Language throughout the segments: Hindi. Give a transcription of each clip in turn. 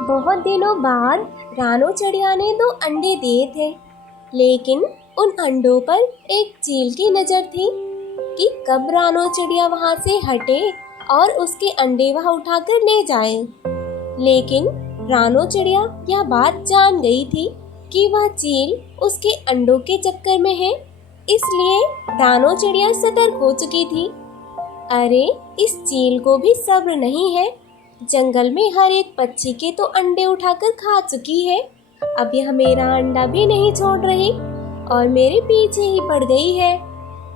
बहुत दिनों बाद रानो चिड़िया ने 2 अंडे दिए थे, लेकिन उन अंडों पर एक चील की नज़र थी कि कब रानो चिड़िया वहां से हटे और उसके अंडे वहां उठाकर ले जाए। लेकिन रानो चिड़िया यह बात जान गई थी कि वह चील उसके अंडों के चक्कर में है, इसलिए रानो चिड़िया सतर्क हो चुकी थी। अरे, इस चील को भी सब्र नहीं है। जंगल में हर एक पक्षी के तो अंडे उठाकर खा चुकी है, अब यह मेरा अंडा भी नहीं छोड़ रही और मेरे पीछे ही पड़ गई है।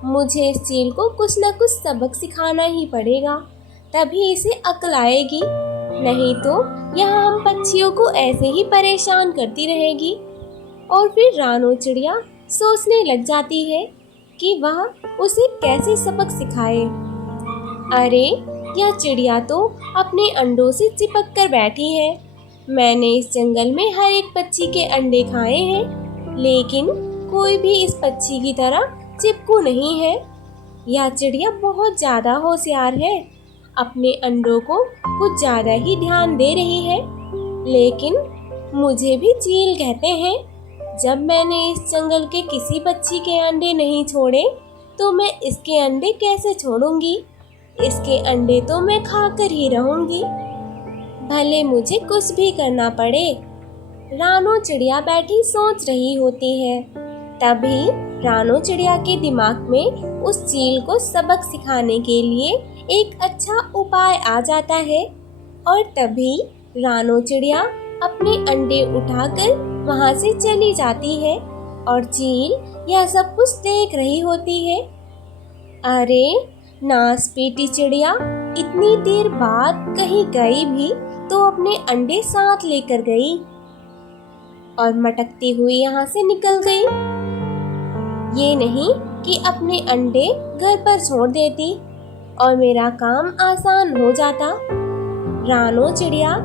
मुझे इस चील को कुछ न कुछ सबक सिखाना ही पड़ेगा, तभी इसे अक्ल आएगी, नहीं तो यह हम पक्षियों को ऐसे ही परेशान करती रहेगी। और फिर रानो चिड़िया सोचने लग जाती है कि वह उसे कैसे सबक सिखाए। अरे, यह चिड़िया तो अपने अंडों से चिपक कर बैठी है। मैंने इस जंगल में हर एक पक्षी के अंडे खाए हैं, लेकिन कोई भी इस पक्षी की तरह चिपकू नहीं है। यह चिड़िया बहुत ज़्यादा होशियार है, अपने अंडों को कुछ ज़्यादा ही ध्यान दे रही है। लेकिन मुझे भी चील कहते हैं। जब मैंने इस जंगल के किसी पक्षी के अंडे नहीं छोड़े, तो मैं इसके अंडे कैसे छोड़ूंगी? इसके अंडे तो मैं खाकर ही रहूंगी, भले मुझे कुछ भी करना पड़े। रानो चिड़िया बैठी सोच रही होती है। तभी रानो चिड़िया के दिमाग में उस चील को सबक सिखाने के लिए एक अच्छा उपाय आ जाता है और तभी रानो चिड़िया अपने अंडे उठाकर वहां से चली जाती है और चील यह सब कुछ देख रही होती है। अरे, नासपीटी चिड़िया इतनी देर बाद कहीं गई भी तो अपने अंडे साथ लेकर गई और मटकती हुई यहाँ से निकल गई। ये नहीं कि अपने अंडे घर पर छोड़ देती और मेरा काम आसान हो जाता। रानो चिड़िया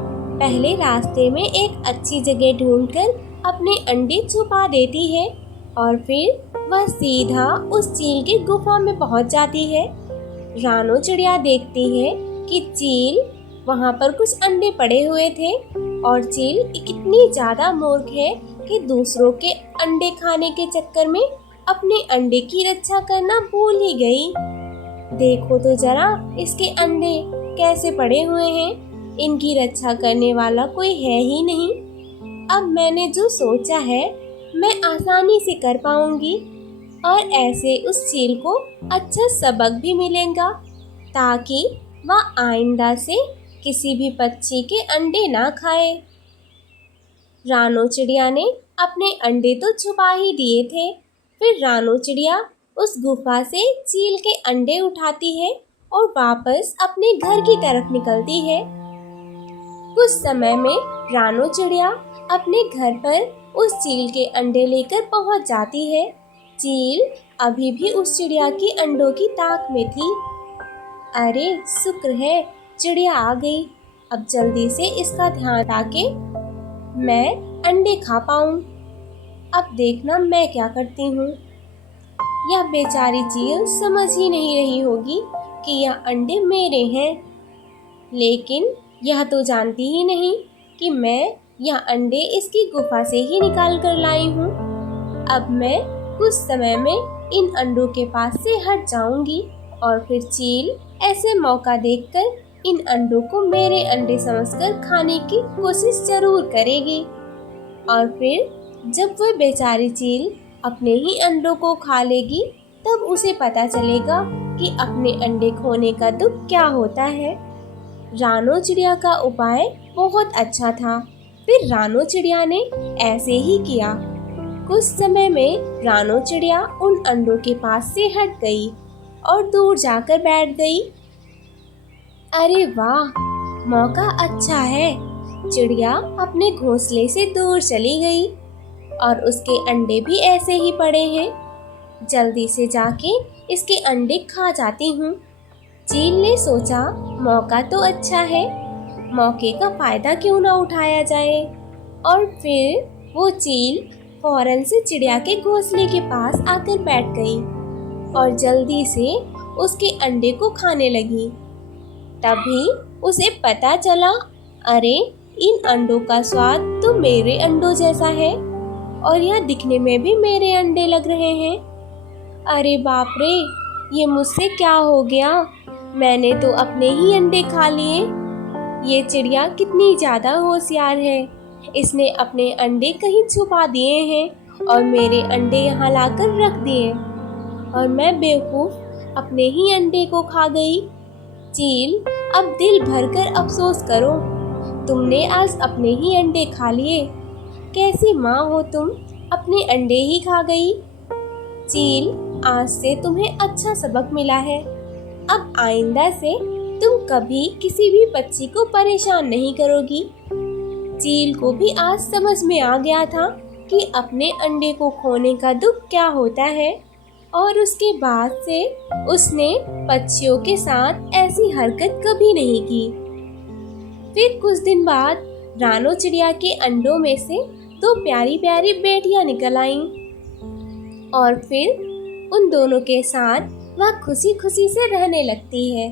पहले रास्ते में एक अच्छी जगह ढूंढकर अपने अंडे छुपा देती है और फिर वह सीधा उस चील की गुफा में पहुंच जाती है। रानो चिड़िया देखती है कि चील वहां पर कुछ अंडे पड़े हुए थे और चील कितनी ज्यादा मूर्ख है कि दूसरों के अंडे खाने के चक्कर में अपने अंडे की रक्षा करना भूल ही गई। देखो तो जरा इसके अंडे कैसे पड़े हुए हैं, इनकी रक्षा करने वाला कोई है ही नहीं। अब मैंने जो सोचा है मैं आसानी से कर पाऊंगी और ऐसे उस चील को अच्छा सबक भी मिलेगा, ताकि वह आइंदा से किसी भी पक्षी के अंडे ना खाए। रानो चिड़िया ने अपने अंडे तो छुपा ही दिए थे, फिर रानो चिड़िया उस गुफा से चील के अंडे उठाती है और वापस अपने घर की तरफ निकलती है। कुछ समय में रानो चिड़िया अपने घर पर उस चील के अंडे लेकर पहुंच जाती है। चील अभी भी उस चिड़िया की अंडों की ताक में थी। अरे, शुक्र है चिड़िया आ गई, अब जल्दी से इसका ध्यान ताकि मैं अंडे खा पाऊं। अब देखना मैं क्या करती हूँ। यह बेचारी चील समझ ही नहीं रही होगी कि यह अंडे मेरे हैं, लेकिन यह तो जानती ही नहीं कि मैं यह अंडे इसकी गुफा से ही निकाल कर लाई हूँ। अब मैं कुछ समय में इन अंडों के पास से हट जाऊंगी और फिर चील ऐसे मौका देखकर इन अंडों को मेरे अंडे समझकर खाने की कोशिश जरूर करेगी। और फिर जब वह बेचारी चील अपने ही अंडों को खा लेगी, तब उसे पता चलेगा कि अपने अंडे खोने का दुख क्या होता है। रानो चिड़िया का उपाय बहुत अच्छा था। फिर रानो चिड़िया ने ऐसे ही किया। कुछ समय में रानो चिड़िया उन अंडों के पास से हट गई और दूर जाकर बैठ गई। अरे वाह, मौका अच्छा है। चिड़िया अपने घोंसले से दूर चली गई और उसके अंडे भी ऐसे ही पड़े हैं। जल्दी से जाके इसके अंडे खा जाती हूँ। चील ने सोचा, मौका तो अच्छा है, मौके का फायदा क्यों ना उठाया जाए। और फिर वो चील फौरन से चिड़िया के घोंसले के पास आकर बैठ गई और जल्दी से उसके अंडे को खाने लगी। तभी उसे पता चला, अरे इन अंडों का स्वाद तो मेरे अंडों जैसा है और यह दिखने में भी मेरे अंडे लग रहे हैं। अरे बाप रे, ये मुझसे क्या हो गया? मैंने तो अपने ही अंडे खा लिए। ये चिड़िया कितनी ज़्यादा होशियार है। इसने अपने अंडे कहीं छुपा दिए हैं और मेरे अंडे यहाँ लाकर रख दिए और मैं बेवकूफ़ अपने ही अंडे को खा गई। चील, अब दिल भरकर अफसोस करो। तुमने आज अपने ही अंडे खा लिए। कैसी माँ हो तुम, अपने अंडे ही खा गई। चील, आज से तुम्हें अच्छा सबक मिला है। अब आइंदा से तुम कभी किसी भी पक्षी को परेशान नहीं करोगी। चील को भी आज समझ में आ गया था कि अपने अंडे को खोने का दुख क्या होता है और उसके बाद से उसने पक्षियों के साथ ऐसी हरकत कभी नहीं की। फिर कुछ दिन बाद रानो चिड़िया के अंडों में से दो प्यारी प्यारी बेटियां निकल आईं और फिर उन दोनों के साथ वह खुशी खुशी से रहने लगती है।